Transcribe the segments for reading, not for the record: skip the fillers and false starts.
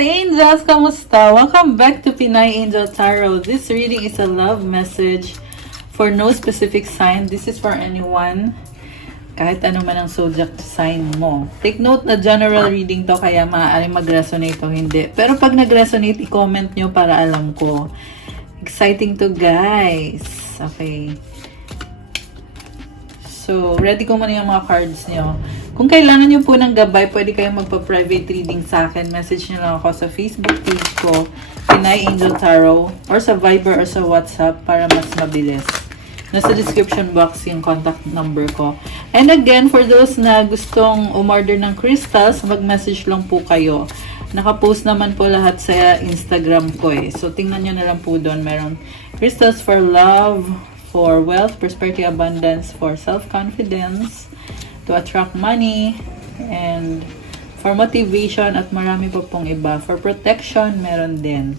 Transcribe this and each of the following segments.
Angels! Kamusta? Welcome back to Pinay Angel Tarot. This reading is a love message for no specific sign. This is for anyone, kahit ano man ang zodiac sign mo. Take note na general reading to, kaya maaaring mag-resonate o hindi. Pero pag nag-resonate, i-comment nyo para alam ko. Exciting to, guys. Okay. So, ready ko muna yung mga cards nyo. Kung kailangan nyo po ng gabay, pwede kayong magpa-private reading sa akin. Message nyo lang ako sa Facebook page ko, Pinay Angel Tarot, or sa Viber or sa WhatsApp para mas mabilis. Nasa description box yung contact number ko. And again, for those na gustong umorder ng crystals, mag-message lang po kayo. Nakapost naman po lahat sa Instagram ko eh. So, tingnan nyo na lang po doon. Meron crystals for love, for wealth, prosperity, abundance, for self-confidence, to attract money, and for motivation, at marami pa pong iba. For protection, meron din.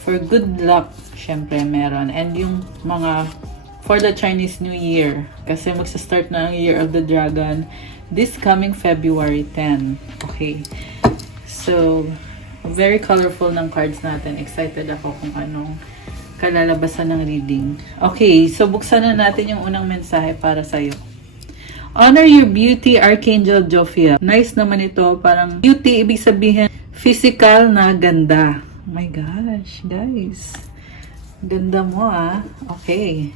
For good luck, syempre meron. And yung mga for the Chinese New Year, kasi magsa-start na ang Year of the Dragon this coming February 10. Okay. So, very colorful ng cards natin. Excited ako kung anong kalalabasan ng reading. Okay, so buksan na natin yung unang mensahe para sa'yo. Honor your beauty, Archangel Jophiel. Nice naman ito. Parang beauty, ibig sabihin, physical na ganda. Oh my gosh, guys. Ganda mo ah. Okay.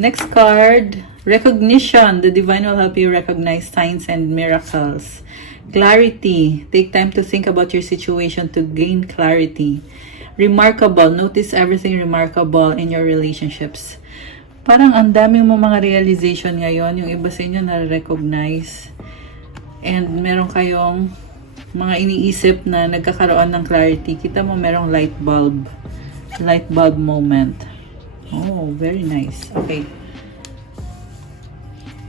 Next card, recognition. The divine will help you recognize signs and miracles. Clarity. Take time to think about your situation to gain clarity. Remarkable. Notice everything remarkable in your relationships. Parang ang daming mo mga realization ngayon. Yung iba sa inyo na-recognize. And meron kayong mga iniisip na nagkakaroon ng clarity. Kita mo merong light bulb. Light bulb moment. Oh, very nice. Okay.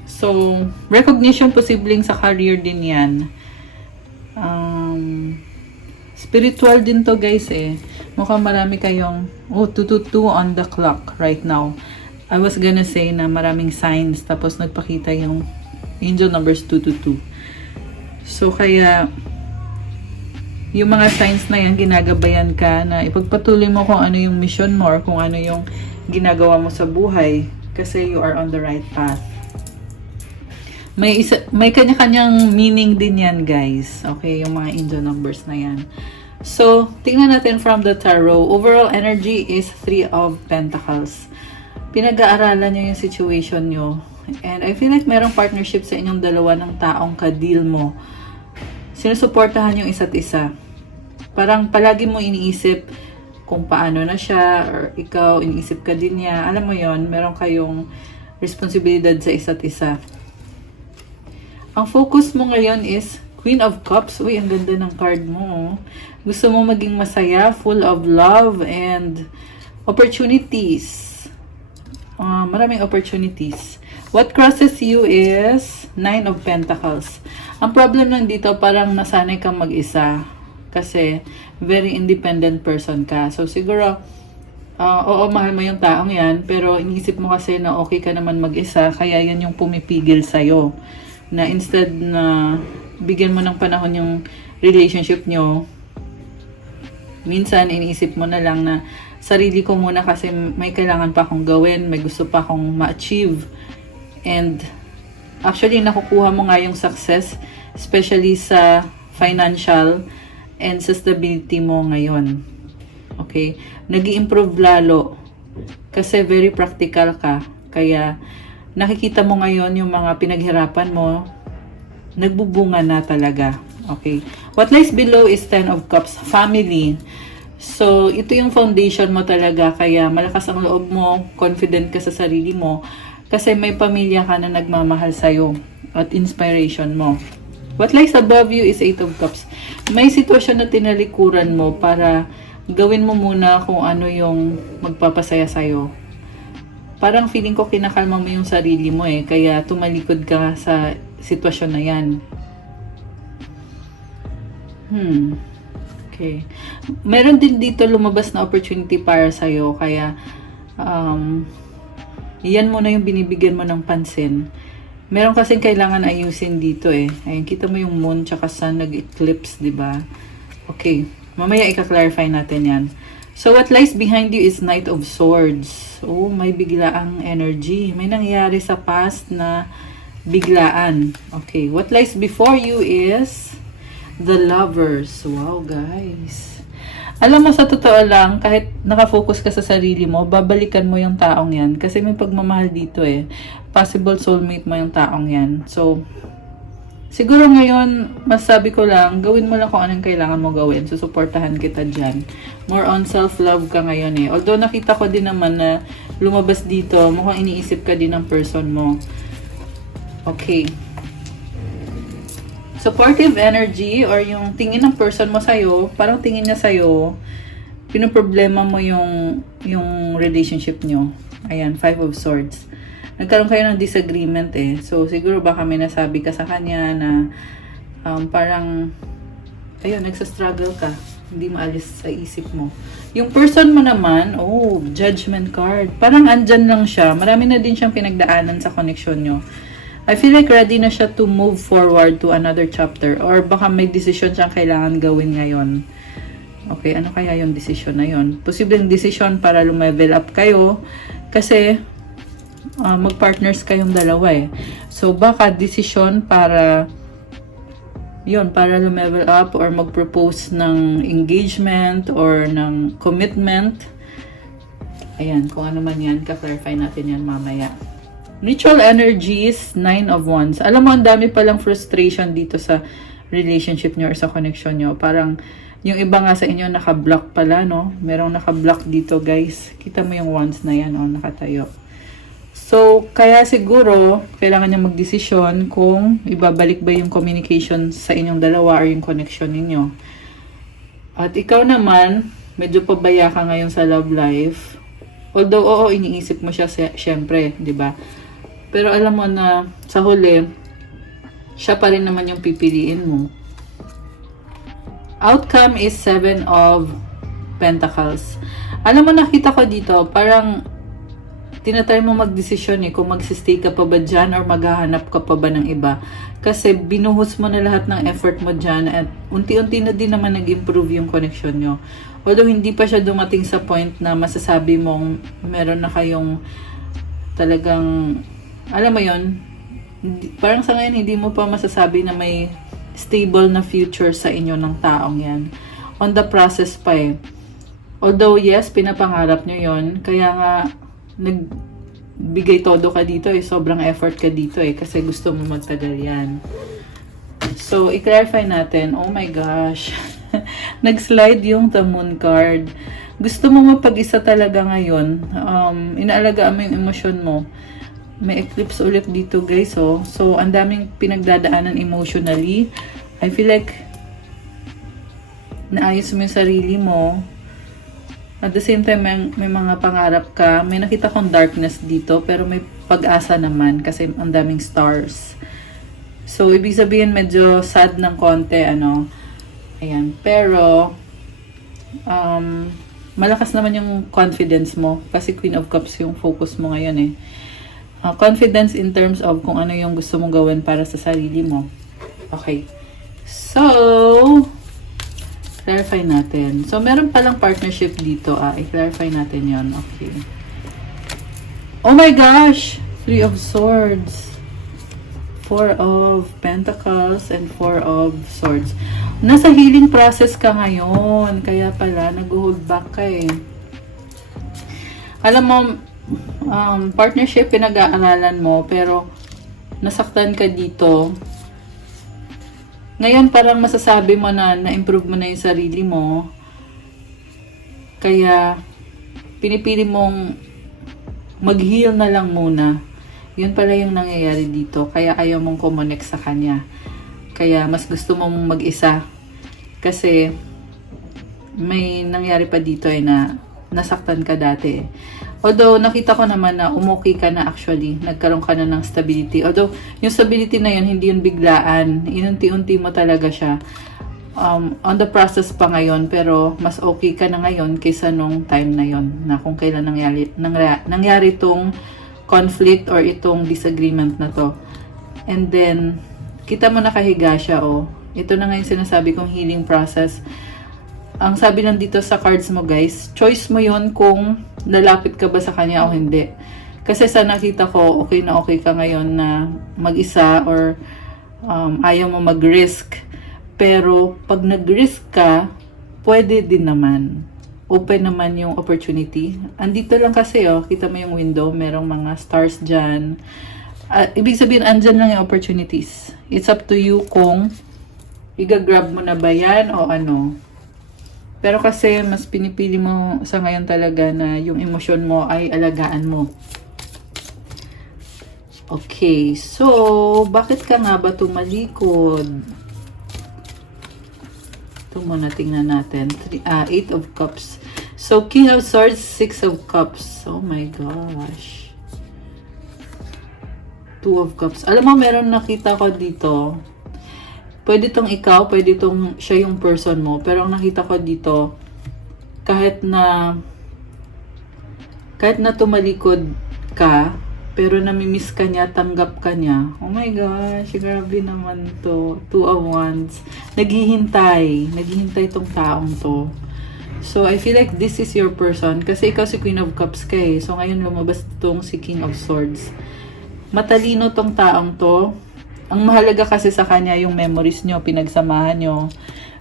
So, recognition posibleng sa career din yan. Spiritual din to, guys eh. Mukhang marami kayong 222 on the clock right now. I was gonna say na maraming signs, tapos nagpakita yung angel numbers 222. So, kaya yung mga signs na yan, ginagabayan ka na ipagpatuloy mo kung ano yung mission mo or kung ano yung ginagawa mo sa buhay kasi you are on the right path. May kanya-kanyang meaning din yan, guys. Okay, yung mga angel numbers na yan. So, tingnan natin from the tarot. Overall energy is 3 of Pentacles. Pinag-aaralan nyo yung situation nyo. And I feel like merong partnership sa inyong dalawa ng taong ka-deal mo. Sinusuportahan yung isa't isa. Parang palagi mo iniisip kung paano na siya, or ikaw, iniisip ka din niya. Alam mo yon, meron kayong responsibilidad sa isa't isa. Ang focus mo ngayon is Queen of Cups. Uy, ang ganda ng card mo. Gusto mo maging masaya, full of love and opportunities. Maraming opportunities. What crosses you is 9 of Pentacles. Ang problem lang dito, parang nasanay kang mag-isa. Kasi, very independent person ka. So, siguro, oo, mahal mo yung taong yan. Pero, iniisip mo kasi na okay ka naman mag-isa. Kaya, yan yung pumipigil sa'yo. Na instead na bigyan mo ng panahon yung relationship nyo, minsan, iniisip mo na lang na sarili ko muna kasi may kailangan pa akong gawin, may gusto pa akong ma-achieve. And actually, nakukuha mo nga yung success, especially sa financial and sa stability mo ngayon. Okay? Nag-i-improve lalo kasi very practical ka. Kaya nakikita mo ngayon yung mga pinaghirapan mo, nagbubunga na talaga. Okay? What lies below is 10 of Cups, family. So, ito yung foundation mo talaga, kaya malakas ang loob mo, confident ka sa sarili mo, kasi may pamilya ka na nagmamahal sa'yo at inspiration mo. What lies above you is 8 of Cups. May sitwasyon na tinalikuran mo para gawin mo muna kung ano yung magpapasaya sa'yo. Parang feeling ko kinakalma mo yung sarili mo eh, kaya tumalikod ka sa sitwasyon na yan. Okay. Meron din dito lumabas na opportunity para sa'yo. Kaya, yan muna yung binibigyan mo ng pansin. Meron kasing kailangan ayusin dito eh. Ayun, kita mo yung moon tsaka sun nag-eclipse, di ba? Okay. Mamaya ika-clarify natin yan. So, what lies behind you is Knight of Swords. Oh, may biglaang energy. May nangyayari sa past na biglaan. Okay, what lies before you is the Lovers. Wow, guys. Alam mo, sa totoo lang, kahit nakafocus ka sa sarili mo, babalikan mo yung taong yan. Kasi may pagmamahal dito eh. Possible soulmate mo yung taong yan. So, siguro ngayon, masabi ko lang, gawin mo lang kung anong kailangan mo gawin. Susuportahan kita dyan. More on self-love ka ngayon eh. Although nakita ko din naman na lumabas dito, mukhang iniisip ka din ng person mo. Okay. Supportive energy or yung tingin ng person mo sa'yo, parang tingin niya sa'yo, pinoproblema mo yung relationship nyo. Ayan, 5 of Swords. Nagkaroon kayo ng disagreement eh. So, siguro baka may nasabi ka sa kanya na parang, ayun, nagsastruggle ka. Hindi maalis sa isip mo. Yung person mo naman, oh, Judgment card. Parang andyan lang siya. Marami na din siyang pinagdaanan sa connection nyo. I feel like ready na siya to move forward to another chapter. Or baka may decision siyang kailangan gawin ngayon. Okay, ano kaya yung decision na yun? Posibleng decision para lumevel up kayo. Kasi, mag-partners kayong dalawa eh. So, baka decision para yun, para lumevel up or mag-propose ng engagement or ng commitment. Ayan, kung ano man yan, ka-clarify natin yan mamaya. Mutual energies, 9 of Wands. Alam mo, ang dami palang frustration dito sa relationship nyo or sa connection nyo. Parang, yung iba nga sa inyo, naka-block pala, no? Merong naka-block dito, guys. Kita mo yung Wands na yan, oh, nakatayo. So, kaya siguro, kailangan niya magdesisyon kung ibabalik ba yung communication sa inyong dalawa or yung connection ninyo. At ikaw naman, medyo pabaya ka ngayon sa love life. Although, oo, iniisip mo siya syempre, di ba? Pero alam mo na sa huli, siya pa rin naman yung pipiliin mo. Outcome is 7 of Pentacles. Alam mo, nakita ko dito, parang tinatry mo magdesisyon eh, kung magsistay ka pa ba dyan or maghahanap ka pa ba ng iba. Kasi binuhos mo na lahat ng effort mo dyan at unti-unti na din naman nag-improve yung connection nyo. Although hindi pa siya dumating sa point na masasabi mong meron na kayong talagang, alam mo yon, parang sa ngayon hindi mo pa masasabi na may stable na future sa inyo ng taong yan. On the process pa eh. Although yes, pinapangarap nyo yon, kaya nga nagbigay todo ka dito eh, sobrang effort ka dito eh, kasi gusto mo magtagal yan. So, i-clarify natin, oh my gosh, nag-slide yung the Moon card. Gusto mo mapag-isa talaga ngayon, inaalagaan mo yung emosyon mo. May eclipse ulit dito guys, oh. So, ang daming pinagdadaanan emotionally. I feel like naayos mo yung sarili mo. At the same time, may mga pangarap ka. May nakita kong darkness dito, pero may pag-asa naman kasi ang daming stars. So, ibig sabihin medyo sad ng konti, ano. Ayan. Pero, malakas naman yung confidence mo kasi Queen of Cups yung focus mo ngayon eh. Confidence in terms of kung ano yung gusto mong gawin para sa sarili mo. Okay. So, clarify natin. So, meron palang partnership dito. I-clarify natin yon. Okay. Oh my gosh! 3 of Swords. 4 of Pentacles and 4 of Swords. Nasa healing process ka ngayon. Kaya pala, nag-hold back ka eh. Alam mo, partnership pinag-aaralan mo, pero nasaktan ka dito. Ngayon parang masasabi mo na na-improve mo na yung sarili mo. Kaya pinipili mong mag-heal na lang muna. Yun pala yung nangyayari dito. Kaya ayaw mong kumonek sa kanya. Kaya mas gusto mong mag-isa. Kasi may nangyari pa dito eh na nasaktan ka dati. Although, nakita ko naman na umukay ka na actually. Nagkaroon ka na ng stability. Although, yung stability na yun, hindi yun biglaan. Inunti-unti mo talaga siya. On the process pa ngayon, pero mas okay ka na ngayon kaysa nung time na yun. Na kung kailan nangyari itong conflict or itong disagreement na to. And then, kita mo nakahiga siya, oh. Ito na nga yung sinasabi kong healing process. ang sabi lang dito sa cards mo guys, choice mo yon kung lalapit ka ba sa kanya o hindi. Kasi sa nakita ko, okay na okay ka ngayon na mag-isa or ayaw mo mag-risk. Pero pag nag-risk ka, pwede din naman. Open naman yung opportunity. Andito lang kasi kita mo yung window, merong mga stars dyan. Ibig sabihin, andyan lang yung opportunities. It's up to you kung i-grab mo na ba yan o ano. Pero kasi mas pinipili mo sa ngayon talaga na yung emosyon mo ay alagaan mo. Okay, so bakit ka nga ba tumalikod? Ito muna tingnan natin. 8 of Cups. So, King of Swords, 6 of Cups. Oh my gosh. 2 of Cups. Alam mo, meron nakita ko dito. Pwede tong ikaw, pwede tong siya yung person mo. Pero ang nakita ko dito, kahit na tumalikod ka, pero namimiss ka niya, tanggap ka niya. Oh my gosh, grabe naman to. 2 of Wands. Naghihintay tong taong to. So, I feel like this is your person. Kasi ikaw si Queen of Cups ka eh. So, ngayon lumabas itong si King of Swords. Matalino tong taong to. Ang mahalaga kasi sa kanya yung memories nyo, pinagsamahan nyo.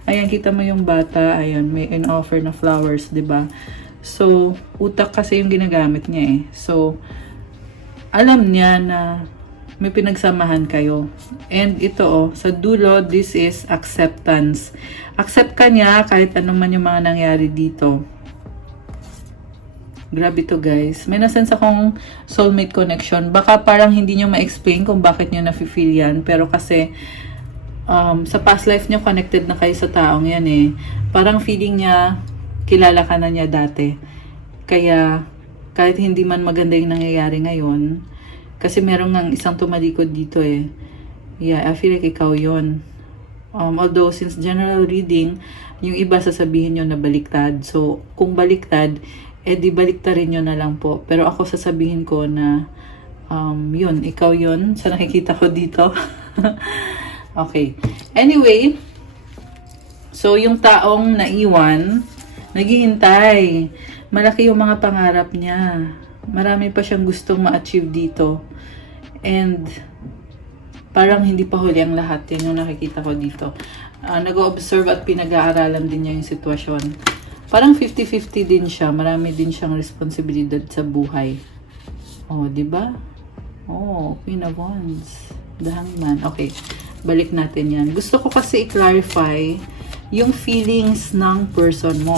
Ayan, kita mo yung bata. Ayan, may in-offer na flowers, 'di ba? So, utak kasi yung ginagamit niya eh. So, alam niya na may pinagsamahan kayo. And ito sa dulo, this is acceptance. Accept ka niya kahit anuman yung mga nangyari dito. Grabe to guys. May nasense akong soulmate connection. Baka parang hindi nyo ma-explain kung bakit nyo nafe-feel yan. Pero kasi sa past life nyo connected na kayo sa taong yan eh. Parang feeling niya kilala ka na niya dati. Kaya kahit hindi man maganda yung nangyayari ngayon, kasi meron ng isang tumalikod dito eh. Yeah, I feel like ikaw yon. Although since general reading, yung iba sasabihin nyo na baliktad. So kung baliktad, di baliktarin nyo na lang po. Pero ako sasabihin ko na, yun, ikaw yun, sa nakikita ko dito. Okay. Anyway, so yung taong naiwan, naghihintay. Malaki yung mga pangarap niya. Marami pa siyang gustong ma-achieve dito. And, parang hindi pa huli ang lahat. Yan yung nakikita ko dito. Nag-observe at pinag-aaralan din niya yung sitwasyon. Parang 50-50 din siya. Marami din siyang responsibilidad sa buhay. Oh, di ba? Oh, Queen of Wands. The Hangman. Okay, balik natin yan. Gusto ko kasi i-clarify yung feelings ng person mo.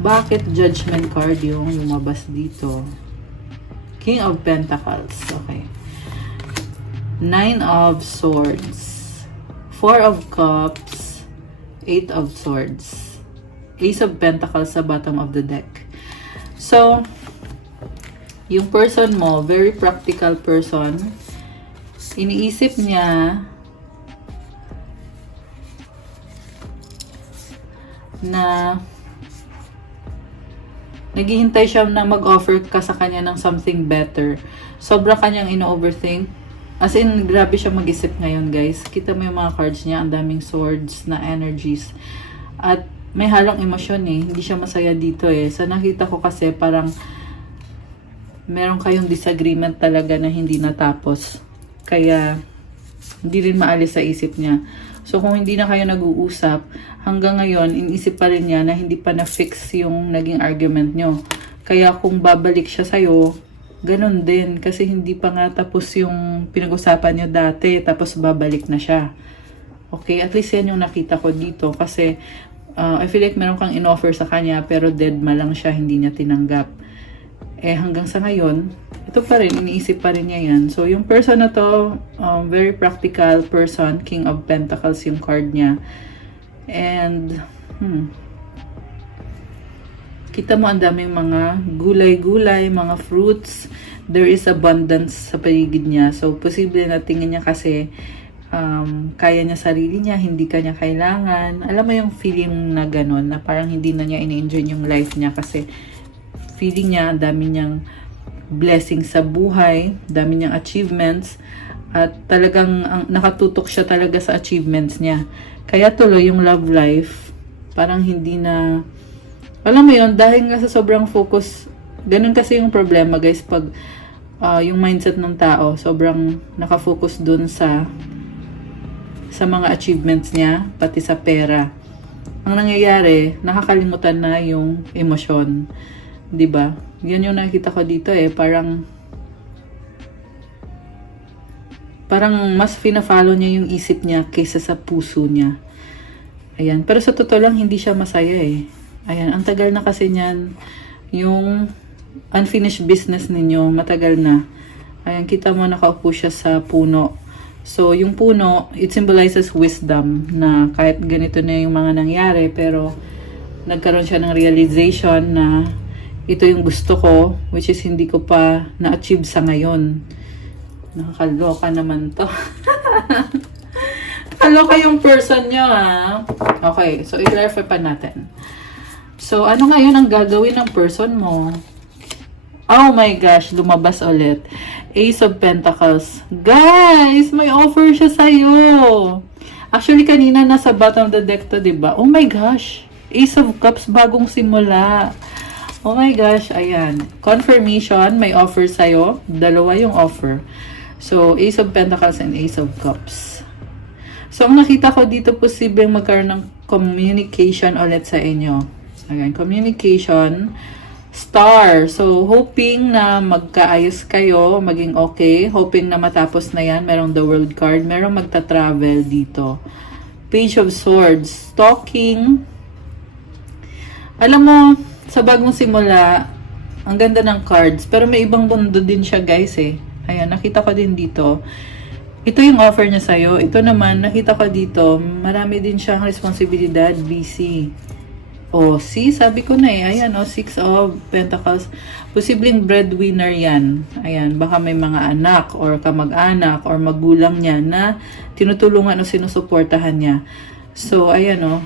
Bakit Judgment card yung lumabas dito? King of Pentacles. Okay. 9 of Swords. 4 of Cups. 8 of Swords. Ace of Pentacles sa bottom of the deck. So, yung person mo, very practical person. Iniisip niya na naghihintay siya na mag-offer ka sa kanya ng something better. Sobra kanyang ino-overthink. As in, grabe siya mag-isip ngayon, guys. Kita mo yung mga cards niya, ang daming swords na energies. At may halong emosyon eh. Hindi siya masaya dito eh. Sa nakita ko kasi parang meron kayong disagreement talaga na hindi natapos. Kaya hindi rin maalis sa isip niya. So kung hindi na kayo nag-uusap, hanggang ngayon, inisip pa rin niya na hindi pa na-fix yung naging argument nyo. Kaya kung babalik siya sa'yo, ganun din. Kasi hindi pa nga tapos yung pinag-usapan nyo dati, tapos babalik na siya. Okay, at least yan yung nakita ko dito. Kasi I feel like meron kang in-offer sa kanya, pero deadma lang siya, hindi niya tinanggap. Eh hanggang sa ngayon, ito pa rin, iniisip pa rin niya yan. So yung person na to, very practical person, King of Pentacles yung card niya. And, kita mo ang daming mga gulay-gulay, mga fruits. There is abundance sa paligid niya. So posible na tingin niya kasi kaya niya sarili niya, hindi kanya kailangan. Alam mo yung feeling na ganun, na parang hindi na niya ini-enjoy yung life niya kasi feeling niya, ang dami niyang blessings sa buhay, dami niyang achievements, at talagang nakatutok siya talaga sa achievements niya. Kaya tuloy yung love life, Parang hindi na, alam mo yun, dahil nga sa sobrang focus, ganun kasi yung problema guys, pag yung mindset ng tao, sobrang nakafocus dun sa mga achievements niya, pati sa pera. Ang nangyayari, nakakalimutan na yung emosyon. 'Di ba? Yan yung nakita ko dito parang mas fina-follow niya yung isip niya kaysa sa puso niya. Ayan. Pero sa totoo lang, hindi siya masaya Ayan. Ang tagal na kasi niyan, yung unfinished business ninyo, matagal na. Ayan. Kita mo, nakaupo siya sa puno. So, yung puno, it symbolizes wisdom na kahit ganito na yung mga nangyari, pero nagkaroon siya ng realization na ito yung gusto ko, which is hindi ko pa na-achieve sa ngayon. Nakakaloka naman to. Nakakaloka yung person nyo, Okay, so i-clarify pa natin. So, ano ngayon ang gagawin ng person mo? Oh my gosh, lumabas ulit. Ace of Pentacles. Guys, may offer siya sa'yo. Actually, kanina nasa bottom of the deck to, diba? Oh my gosh. Ace of Cups, bagong simula. Oh my gosh, ayan. Confirmation, may offer sa'yo. Dalawa yung offer. So, Ace of Pentacles and Ace of Cups. So, ang nakita ko dito, posibleng magkaroon ng communication ulit sa inyo. Ayan, communication. Star. So, hoping na magkaayos kayo, maging okay. Hoping na matapos na yan. Merong the world card. Merong magta-travel dito. Page of Swords. Talking. Alam mo, sa bagong simula, ang ganda ng cards. Pero may ibang mundo din siya, guys, Ayan, nakita ko din dito. Ito yung offer niya sa'yo. Ito naman, nakita ko dito, marami din siyang responsibilidad, busy. See, sabi ko na Ayan, Six of Pentacles. Posibleng breadwinner yan. Ayan, baka may mga anak or kamag-anak or magulang niya na tinutulungan o sinusuportahan niya. So, ayan,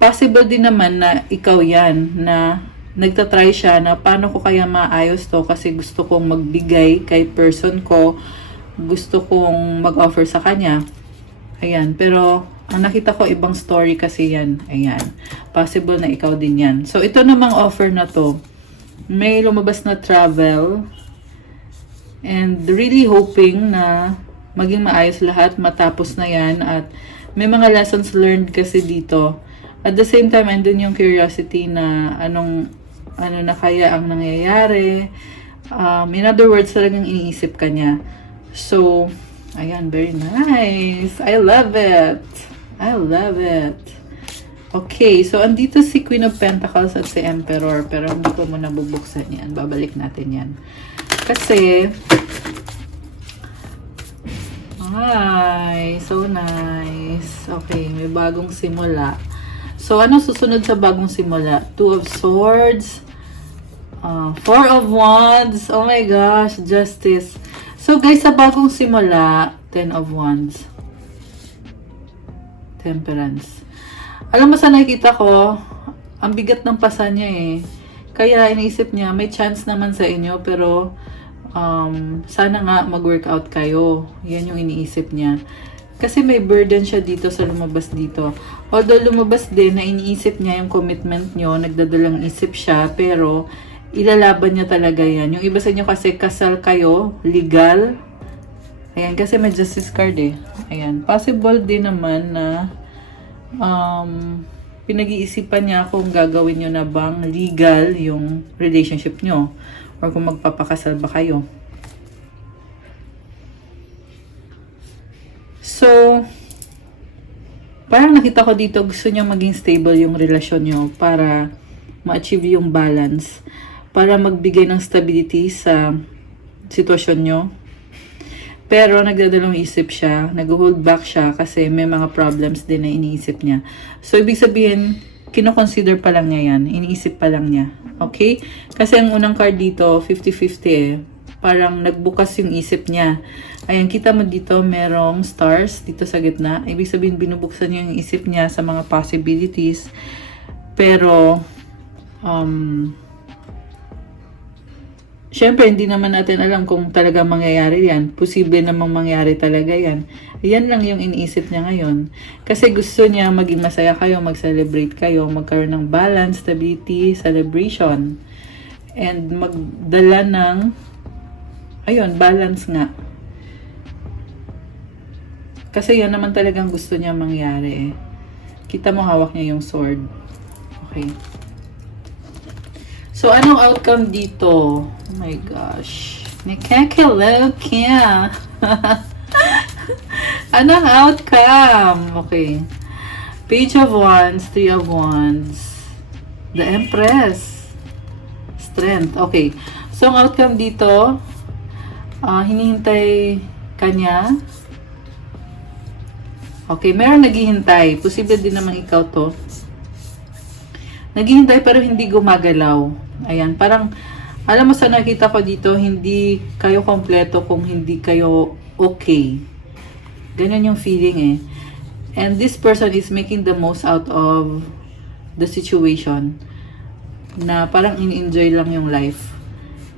possible din naman na ikaw yan, na nagtatry siya na paano ko kaya maayos to kasi gusto kong magbigay kay person ko. Gusto kong mag-offer sa kanya. Ayan, pero ang nakita ko ibang story kasi yan. Ayan. Possible na ikaw din yan. So, ito namang offer na to. May lumabas na travel. And really hoping na maging maayos lahat. Matapos na yan. At may mga lessons learned kasi dito. At the same time, andun yung curiosity na ano na kaya ang nangyayari. In other words, talagang iniisip ka niya. So, ayan, very nice. I love it. I love it. Okay, so andito si Queen of Pentacles at si Emperor. Pero hindi ko muna bubuksan yan. Babalik natin yan. Kasi, ay, so nice. Okay, may bagong simula. So, ano susunod sa bagong simula? Two of Swords. Four of Wands. Oh my gosh, Justice. So, guys, sa bagong simula, Ten of Wands. Temperance. Alam mo sa nakikita ko, ang bigat ng pasa niya Kaya iniisip niya, may chance naman sa inyo, pero sana nga mag-workout kayo. Yan yung iniisip niya. Kasi may burden siya dito sa lumabas dito. Although lumabas din na iniisip niya yung commitment nyo, nagdadalang isip siya, pero ilalaban niya talaga yan. Yung iba sa inyo kasi kasal kayo, legal. Ayan, kasi may justice card Ayan, possible din naman na pinag-iisipan niya kung gagawin nyo na bang legal yung relationship nyo or kung magpapakasal ba kayo. So, parang nakita ko dito, gusto niya maging stable yung relasyon nyo para ma-achieve yung balance, para magbigay ng stability sa sitwasyon nyo. Pero nagdadalawang isip siya, nag-hold back siya kasi may mga problems din na iniisip niya. So, ibig sabihin, kino-consider pa lang niya yan. Iniisip pa lang niya. Okay? Kasi ang unang card dito, 50-50 Parang nagbukas yung isip niya. Ayan, kita mo dito, merong stars dito sa gitna. Ibig sabihin, binubuksan niya yung isip niya sa mga possibilities. Pero, syempre, hindi naman natin alam kung talaga mangyayari yan. Posible namang mangyari talaga yan. Yan lang yung iniisip niya ngayon. Kasi gusto niya maging masaya kayo, mag-celebrate kayo, magkaroon ng balance, stability, celebration. And magdala ng, ayun, balance nga. Kasi yan naman talagang gusto niya mangyari eh. Kita mo hawak niya yung sword. Okay. So, anong outcome dito? Oh my gosh. Nakakaloka ka. Anong outcome? Okay. Page of Wands, Three of Wands. The Empress. Strength. Okay. So, ang outcome dito, hinihintay kanya. Okay, meron naghihintay. Posible din naman ikaw to. Naghihintay pero hindi gumagalaw. Ayan, parang, alam mo sa nakita ko dito, hindi kayo kompleto kung hindi kayo okay. Ganyan yung feeling eh. And this person is making the most out of the situation. Na parang in-enjoy lang yung life.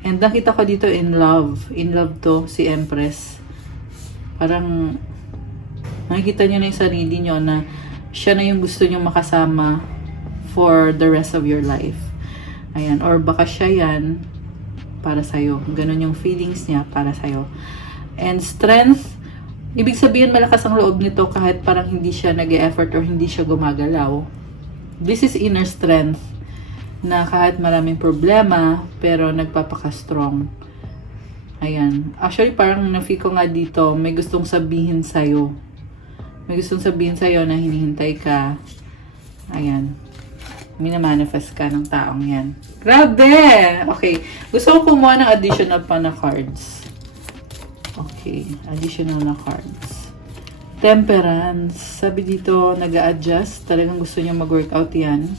And nakita ko dito in love. In love to si Empress. Parang, nakikita nyo na yung sarili nyo na siya na yung gusto nyo makasama for the rest of your life. Ayan. Or baka siya yan para sa'yo. Ganun yung feelings niya para sa'yo. And strength, ibig sabihin malakas ang loob nito kahit parang hindi siya nag-e-effort or hindi siya gumagalaw. This is inner strength na kahit maraming problema pero nagpapaka-strong. Ayan. Actually, parang na-feel ko nga dito, may gustong sabihin sa'yo. May gustong sabihin sa'yo na hinihintay ka. Ayan. Minamanifest ka ng taong yan. Grabe! Okay. Gusto ko kumuha ng additional pa na cards. Okay. Additional na cards. Temperance. Sabi dito, nag-a-adjust. Talagang gusto niya mag-workout yan.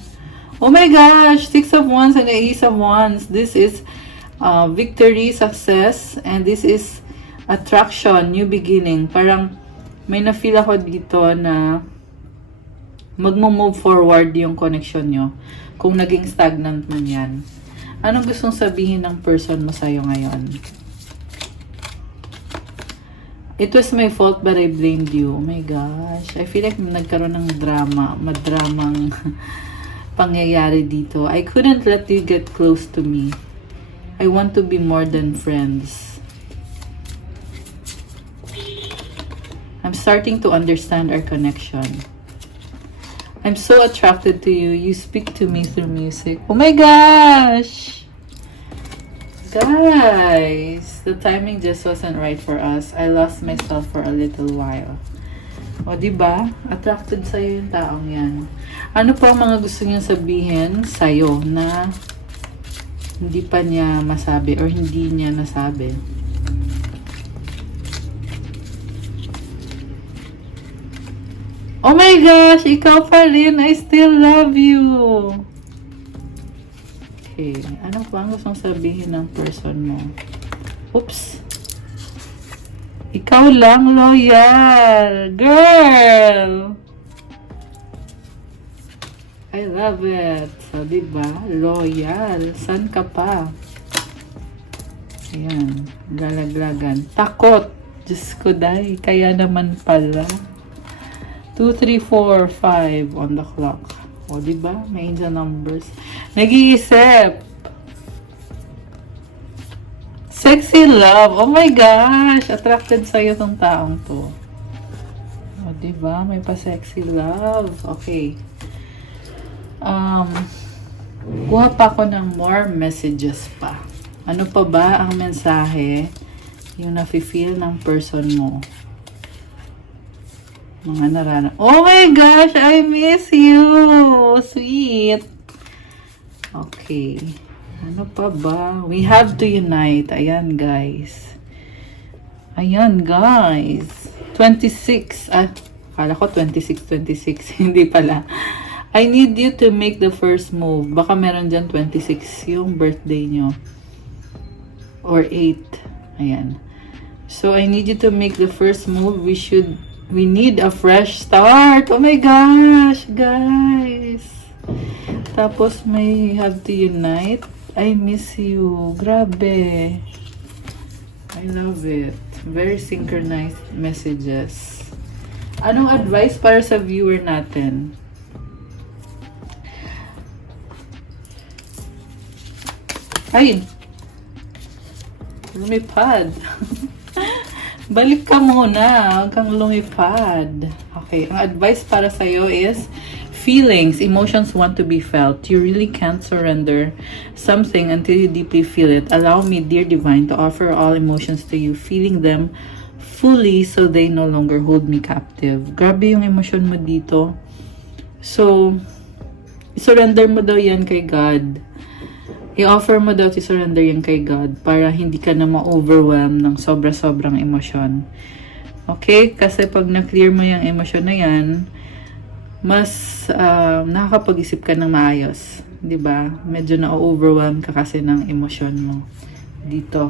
Oh my gosh! Six of Wands and the Ace of Wands. This is victory, success, and this is attraction, new beginning. Parang may na-feel ako dito na magmo-move forward yung connection nyo. Kung naging stagnant man yan. Anong gustong sabihin ng person mo sa'yo ngayon? It was my fault but I blamed you. Oh my gosh. I feel like nagkaroon ng drama. Madramang pangyayari dito. I couldn't let you get close to me. I want to be more than friends. I'm starting to understand our connection. I'm so attracted to you. You speak to me through music. Oh my gosh! Guys, the timing just wasn't right for us. I lost myself for a little while. O, diba? Attracted sa'yo yung taong yan. Ano pa ang mga gusto niyang sabihin sa'yo na hindi pa niya masabi or hindi niya nasabi? Oh my gosh! Ikaw pa rin! I still love you! Okay. Ano pa ang gustong sabihin ng person mo? Oops! Ikaw lang loyal! Girl! I love it! So, diba? Loyal! San ka pa? Ayan. Galaglagan. Takot! Diyos ko dahi. Kaya naman pala. 2, 3, 4, 5 on the clock. O, diba? May angel numbers. Nag-iisip. Sexy love. Oh my gosh. Attracted sa'yo tong taong to. O, diba? May pa-sexy love. Okay. Kuha pa ako ng more messages pa. Ano pa ba ang mensahe yung nafe-feel ng person mo? Mga narana. Oh my gosh! I miss you! Sweet! Okay. Ano pa ba? We have to unite. Ayan, guys. Ayan, guys. 26. Akala ko 26. Hindi pala. I need you to make the first move. Baka meron dyan 26 yung birthday nyo. Or 8. Ayan. So, I need you to make the first move. We need a fresh start. Oh my gosh, guys. Tapos may have to unite. I miss you. Grabe. I love it. Very synchronized messages. Anong advice para sa viewer natin? Ay! Lumipad. Balik ka muna. Huwag kang lumipad. Okay. Ang advice para sa'yo is feelings, emotions want to be felt. You really can't surrender something until you deeply feel it. Allow me, dear divine, to offer all emotions to you, feeling them fully so they no longer hold me captive. Grabe yung emosyon mo dito. So, surrender mo daw yan kay God. I-offer mo daw surrender yan kay God para hindi ka na ma-overwhelm ng sobra-sobrang emosyon. Okay? Kasi pag na-clear mo yung emosyon na yan, mas nakakapag-isip ka ng maayos. 'Di ba? Medyo na-overwhelm ka kasi ng emosyon mo dito.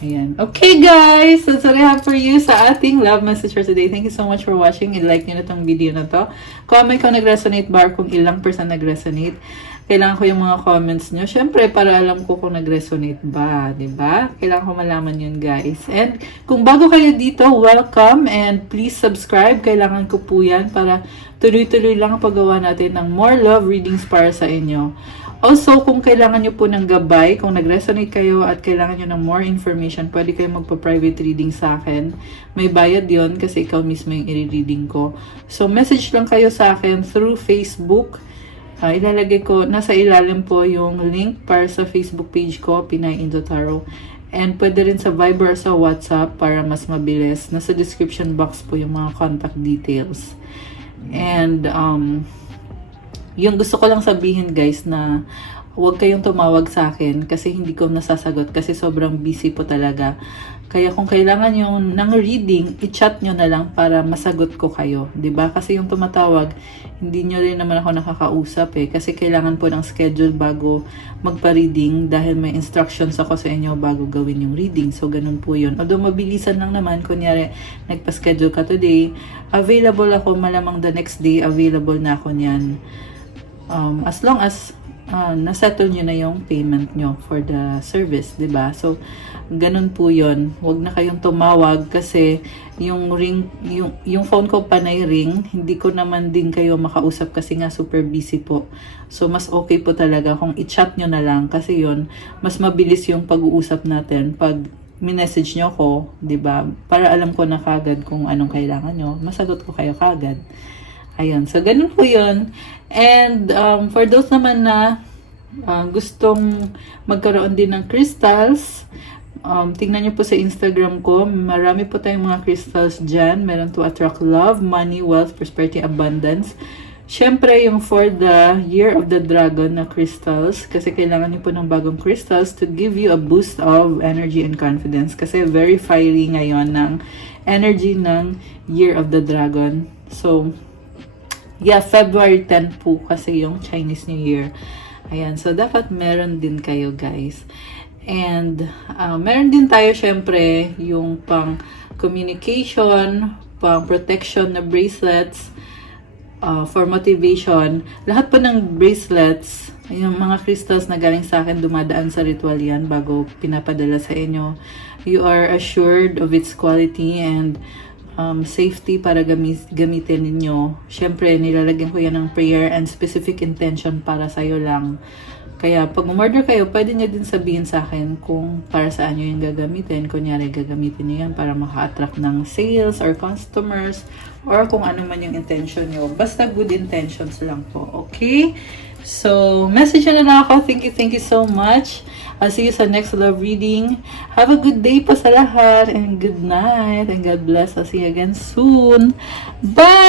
Ayan. Okay guys, so sorry for you sa ating love message for today. Thank you so much for watching. I-like nyo na tong video na to. Comment kung nag-resonate ba or kung ilang percent nag-resonate. Kailangan ko yung mga comments nyo. Syempre, para alam ko kung nag-resonate ba. Diba? Kailangan ko malaman yun guys. And kung bago kayo dito, welcome and please subscribe. Kailangan ko po yan para tuloy-tuloy lang ang paggawa natin ng more love readings para sa inyo. Also, kung kailangan nyo po ng gabay, kung nag-resonate kayo at kailangan nyo ng more information, pwede kayo magpa-private reading sa akin. May bayad yon kasi ikaw mismo yung i-reading ko. So, message lang kayo sa akin through Facebook. Ilalagay ko, nasa ilalim po yung link para sa Facebook page ko, Pinay Indo Tarot. And pwede rin sa Viber or sa WhatsApp para mas mabilis. Nasa description box po yung mga contact details. And, yung gusto ko lang sabihin guys na huwag kayong tumawag sa akin kasi hindi ko nasasagot kasi sobrang busy po talaga. Kaya kung kailangan yung ng reading, i-chat nyo na lang para masagot ko kayo. 'Di ba? Kasi yung tumatawag, hindi nyo rin naman ako nakakausap eh. Kasi kailangan po ng schedule bago magpa-reading dahil may instructions ako sa inyo bago gawin yung reading. So, ganun po yun. Although mabilisan lang naman, kunyari, nagpa-schedule ka today, available ako malamang the next day, available na ako niyan. As long as nasettle nyo na yung payment nyo for the service, 'di ba? So, ganun po 'yon. Huwag na kayong tumawag kasi yung ring, yung phone ko panay ring, hindi ko naman din kayo makausap kasi nga super busy po. So, mas okay po talaga kung i-chat nyo na lang kasi 'yon, mas mabilis yung pag-uusap natin pag minessage nyo ko, 'di ba? Para alam ko na kagad kung anong kailangan nyo, masagot ko kayo kagad. Ayun, so ganun po yun. And for those naman na gustong magkaroon din ng crystals, tingnan nyo po sa Instagram ko. Marami po tayong mga crystals dyan. Meron to attract love, money, wealth, prosperity, abundance. Syempre, yung for the Year of the Dragon na crystals, kasi kailangan nyo po ng bagong crystals to give you a boost of energy and confidence. Kasi very fiery ngayon ng energy ng Year of the Dragon. So, yeah, February 10 po kasi yung Chinese New Year. Ayan, so dapat meron din kayo guys. And meron din tayo syempre yung pang communication, pang protection na bracelets, for motivation. Lahat po ng bracelets, yung mga crystals na galing sa akin, dumadaan sa ritual yan bago pinapadala sa inyo. You are assured of its quality and safety para gamitin ninyo. Syempre, nilalagyan ko yan ng prayer and specific intention para sa'yo lang. Kaya, pag umorder kayo, pwede nyo din sabihin sa akin kung para saan nyo yung gagamitin. Kunyari, gagamitin nyo yan para maka-attract ng sales or customers or kung ano man yung intention nyo. Basta good intentions lang po. Okay? So, message nyo na ako. Thank you so much. I'll see you sa next love reading. Have a good day po sa lahat and good night and God bless. I'll see you again soon. Bye!